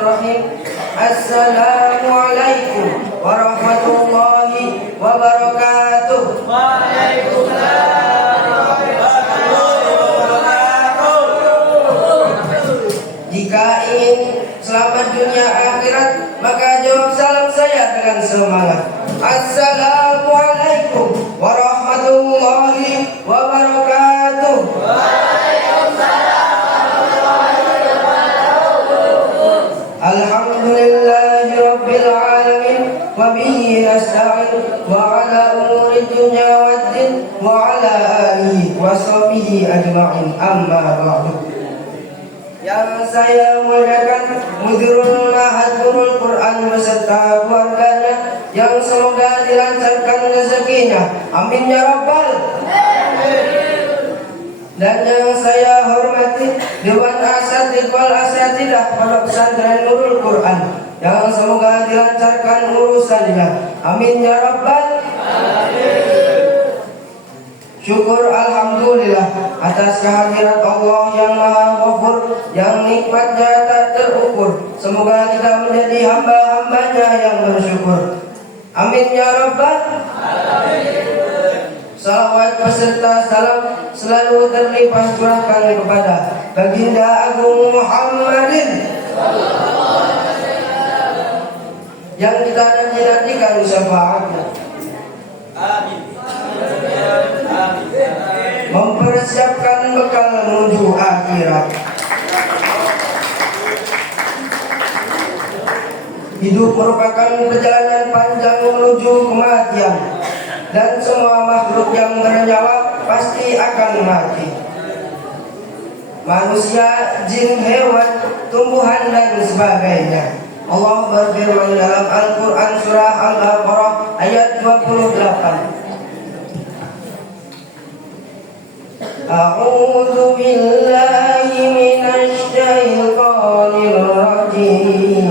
Bismillahirrahmanirrahim. Assalamualaikum warahmatullahi wabarakatuh. Waalaikumsalam warahmatullahi wabarakatuh. Jika ingin selamat dunia akhirat, maka jawab salam saya dengan semangat. Assalamualaikum warahmatullahi wabarakatuh. Alhamdulillahi rabbil alamin wa bihi nasta'in wa ala umuri dunya waddin wa ala alihi wa sahbihi ajma'in, amma ba'du. Yang saya muliakan Mudirul Ma'had Nurul Quran beserta keluarganya, yang semoga dilancarkan rezekinya, amin ya rabbal. Dan yang saya hormati Dewan Asatidz wal Asatidah Pondok Pesantren Nurul Quran, yang semoga dilancarkan urusannya, amin ya rabbal. Syukur alhamdulillah atas kehadirat Allah yang Maha Ghafur, yang nikmatnya tak terukur. Semoga kita menjadi hamba-hambanya yang bersyukur, amin ya rabbal. Salawat beserta salam selalu terlimpah curahkan kepada Baginda Agung Muhammadin yang kita nanti-nantikan syafaatnya. Amin. Mempersiapkan bekal menuju akhirat. Hidup merupakan perjalanan panjang menuju kematian, dan semua makhluk yang bernyawa pasti akan mati. Manusia, jin, hewan, tumbuhan, dan sebagainya. Allah berfirman dalam Al-Quran surah Al-Baqarah ayat 28. A'udzu billahi minasy syaithanir rajim.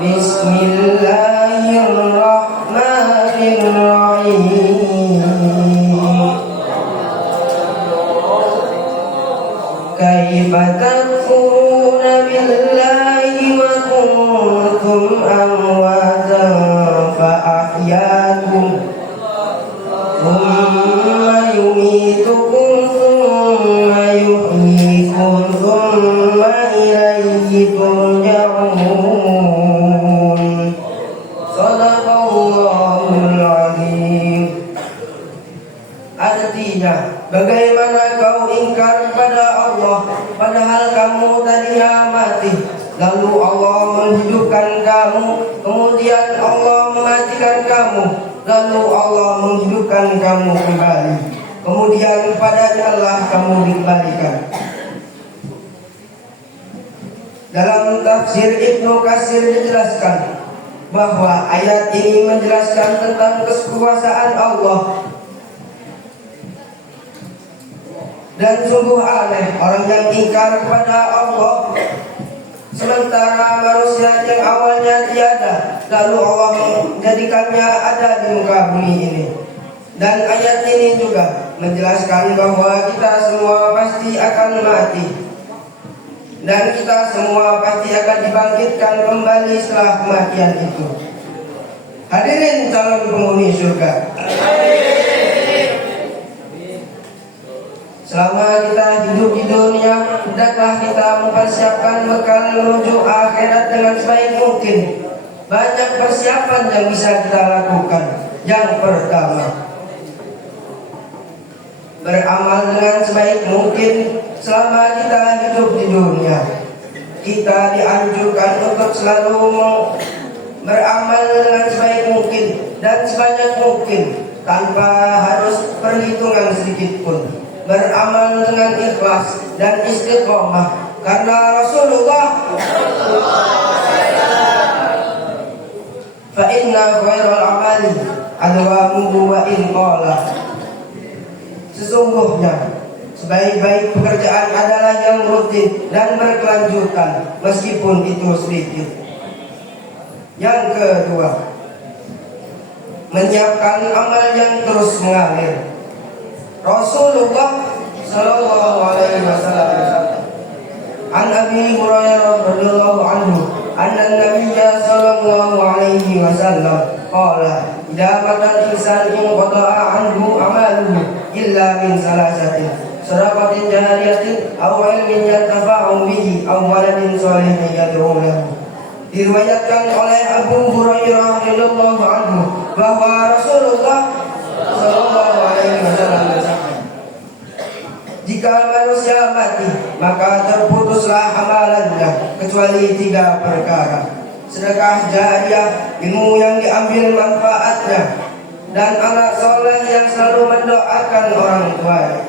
Bismillahirrahmanirrahim. Kaifa takfuruna billahi wa kuntum amwatan fa ahyaakum thumma yumitukum thumma yuhyikum thumma ilayhi turja'un. Shadaqallahul azim. Artinya, bagaimana kau ingkar pada Allah padahal kamu tadinya mati, lalu Allah menghidupkan kamu, kemudian Allah mematikan kamu, lalu Allah menghidupkan kamu kembali, kemudian padanya Allah kamu dikembalikan. Dalam tafsir Ibnu Katsir dijelaskan bahwa ayat ini menjelaskan tentang kekuasaan Allah. Dan sungguh aneh orang yang ingkar kepada Allah, sementara manusia yang awalnya tiada, lalu Allah menjadikannya ada di muka bumi ini. Dan ayat ini juga menjelaskan bahwa kita semua pasti akan mati, dan kita semua pasti akan dibangkitkan kembali setelah kematian itu. Hadirin calon penghuni surga, selama kita hidup di dunia, hendaklah kita mempersiapkan bekal menuju akhirat dengan sebaik mungkin. Banyak persiapan yang bisa kita lakukan. Yang pertama, beramal dengan sebaik mungkin selama kita hidup di dunia. Kita dianjurkan untuk selalu beramal dengan sebaik mungkin dan sebanyak mungkin, tanpa harus perhitungan sedikit pun. Beramal dengan ikhlas dan istiqomah, karena Rasulullah fa inna khairal amali adwamuhu wa in qala. Sesungguhnya sebaik-baik pekerjaan adalah yang rutin dan berkelanjutan meskipun itu sedikit. Yang kedua, menyiapkan amal yang terus mengalir. Rasulullah Sallallahu Alaihi Wasallam, Abi Hurairah radhiyallahu anhu anna Nabiyya sallallahu alaihi wasallam qala idza mata al-insan inqata'a anhu amaluhu illa min salasatin sadaqatin jariyatin aw ilmin yantafa'u bihi aw waladin shalihin yad'u lahu. Diriwayatkan oleh Abu Hurairah radhiyallahu anhu bahwa Rasulullah sallallahu alaihi wasallam bersabda, jika manusia mati maka terputuslah amalannya kecuali 3 perkara: sedekah jariyah, ilmu yang diambil manfaatnya, dan anak soleh yang selalu mendoakan orang tuanya.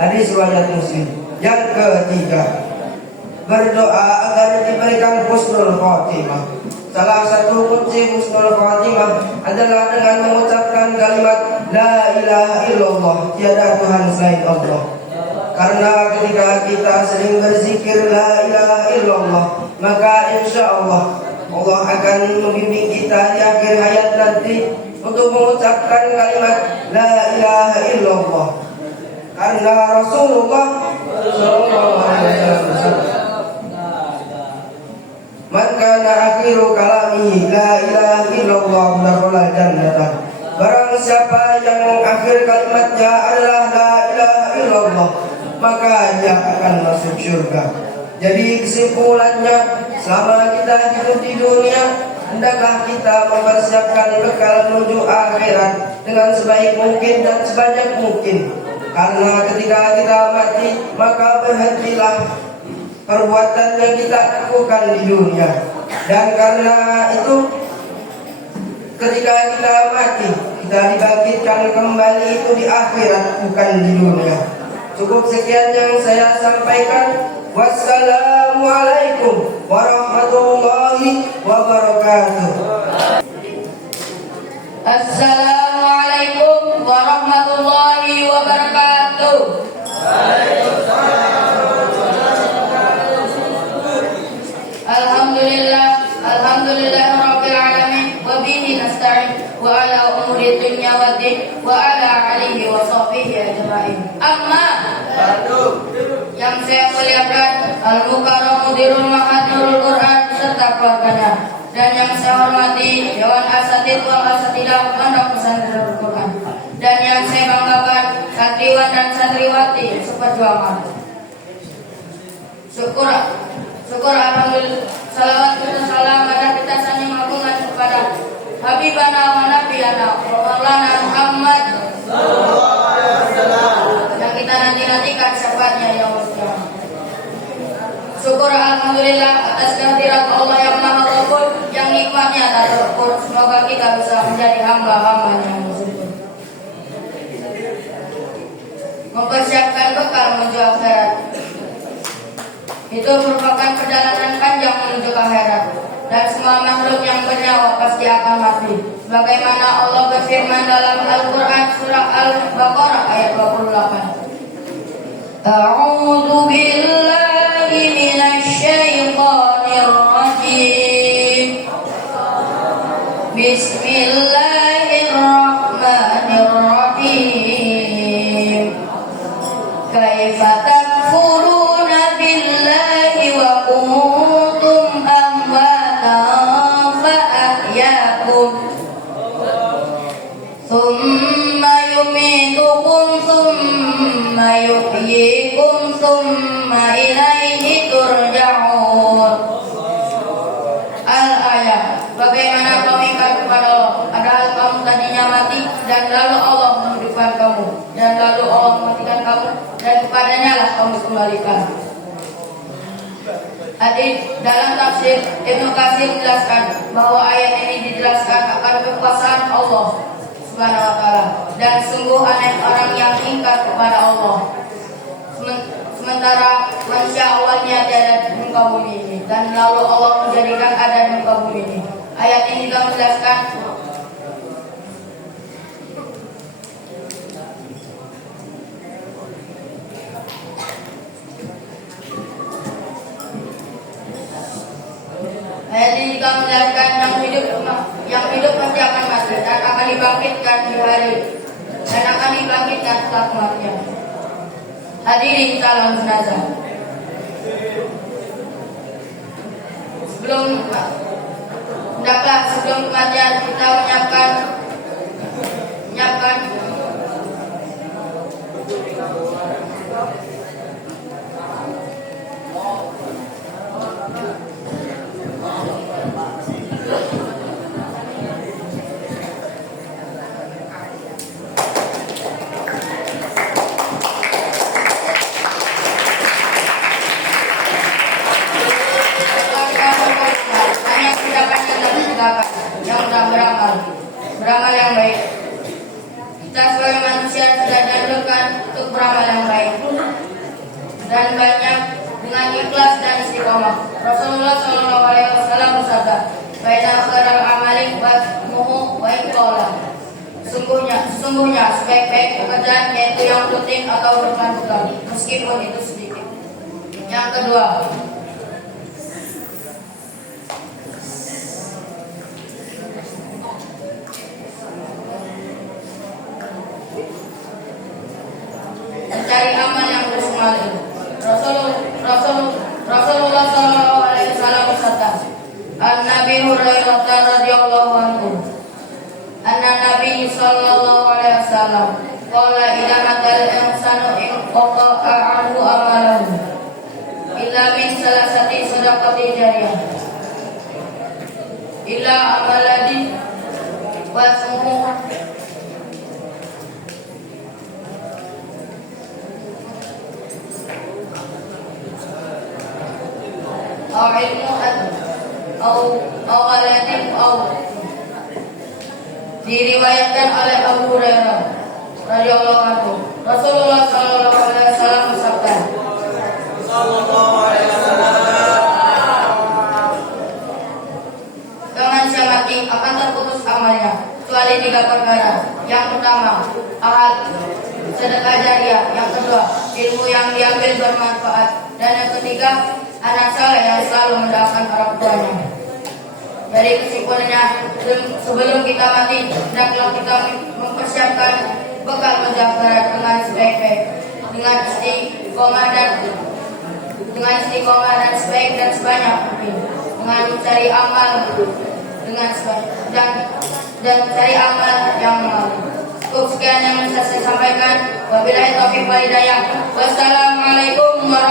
Hadis riwayat Muslim. Yang ketiga, berdoa agar diberikan husnul khotimah. Salah satu kunci husnul khotimah adalah dengan mengucapkan kalimat la ilaha illallah, tiada Tuhan selain Allah. Karena ketika kita sering berzikir la ilaha illallah, maka insya Allah Allah akan membimbing kita di akhir hayat nanti untuk mengucapkan kalimat la ilaha illallah. Karena Rasulullah sallallahu alaihi wasallam bersabda, man kana akhiru kalamihi la ilaha illallah dakhala jannah. Barang siapa yang akhir kalimatnya adalah la ilaha illallah, maka dia akan masuk surga. Jadi kesimpulannya, selama kita hidup di dunia, hendaklah kita mempersiapkan bekal menuju akhirat dengan sebaik mungkin dan sebanyak mungkin. Karena ketika kita mati, maka berhentilah perbuatan yang kita lakukan di dunia. Dan karena itu, ketika kita mati, kita dibangkitkan kembali itu di akhirat, bukan di dunia. Cukup sekian yang saya sampaikan. Wassalamualaikum warahmatullahi wabarakatuh. Assalamualaikum warahmatullahi wabarakatuh. Alhamdulillah rabbil alamin wa bihi nasta'in wa ala umuri dunya waddin wa ala alihi wa sahbihi ajma'in. Amma yang saya muliakan Al-Mukarram Mudirul Ma'had Nurul Quran serta keluarganya, dan yang saya hormati Dewan Asatidz wal Asatidah Pondok Pesantren Nurul Quran, dan yang saya banggakan santriwan dan santriwati seperjuangan. Syukur alhamdulillah, salawat dan salam pada kita saling mengagungan kepada Habibana wa Nabiyana Maulana Muhammad yang kita nanti-nantikan syafaatnya ya Allah. Syukur alhamdulillah atas kehadirat Allah yang Maha Ghafur, yang nikmatnya tak terukur. Semoga kita bisa menjadi hamba-hambanya yang bersyukur, mempersiapkan bekal menuju akhirat. Itu merupakan perjalanan panjang menuju akhirat, dan semua makhluk yang bernyawa pasti akan mati. Sebagaimana Allah berfirman dalam Al-Quran surah Al-Baqarah ayat 28. A'udzu billahi minasy syaithanir rajim. Bismillahirrahmanirrahim. Kaifa takfuruna billahi wa kuntum amwatan fa ahyakum thumma yumitukum thumma yuhyikum thumma ilaihi turja'un. Al-ayat. Bagaimana kamu ingkar kepada Allah, padahal kamu tadinya mati, dan lalu Allah menghidupkan kamu, dan lalu Allah mematikan kamu, dan kepadanya lah kamu dikembalikan. Dalam tafsir Ibnu Katsir menjelaskan bahwa ayat ini dijelaskan akan kekuasaan Allah Subhanahu wa taala, dan sungguh aneh orang yang ingkar kepada Allah. Sementara manusia awalnya tiada di muka bumi ini, dan lalu Allah menjadikan ada di muka bumi ini. Ayat ini juga menjelaskan yang hidup pasti akan mati, dan akan dibangkitkan di hari, dan akan dibangkitkan setelah kematian. Hadirin salam jenazah. Sebelum kematian kita menyiapkan hanya tindakan yang sudah beramal yang baik. Kita sebagai manusia sudah dianjurkan untuk beramal yang baik dan banyak dengan ikhlas dan istiqomah. Rasulullah SAW bersabda, "Baina khairal amali muhu wa iqala." Sesungguhnya sebaik-baik pekerjaan yaitu yang rutin atau berkelanjutan, meskipun itu sedikit. Yang kedua, mencari amal yang terus mengalir. Rasulullah SAW bersabda, An-Nabi Hurairah radhiyallahu anhu, An-Nabi sallallahu alaihi wasallam qala idza matal insanu in qata'a anhu amalahu illa min salasati sadaqati jariyah illa amaladin wasmuhu au ilmu au waladin au. Diriwayatkan oleh Abu Hurairah radhiyallahu anhu, Rasulullah sallallahu alaihi wasallam bersabda, dengan mati akan terputus amalnya kecuali 3 perkara. Yang pertama, ahad sedekah jariah. Yang kedua, ilmu yang diambil bermanfaat. Dan yang ketiga, anak saleh yang selalu mendoakan orang tuanya. Dari kesimpulannya, sebelum kita mati, hendaklah kita mempersiapkan bekal menjaga dengan sebaik-baik, dengan istiqomah dan sebaik dan sebanyak mungkin, dengan mencari amal dengan sebaik dan cari amal yang mengalir. Cukup sekian yang bisa saya sampaikan. Wabillahi taufiq wal hidayah. Wassalamualaikum warahmatullahi wabarakatuh.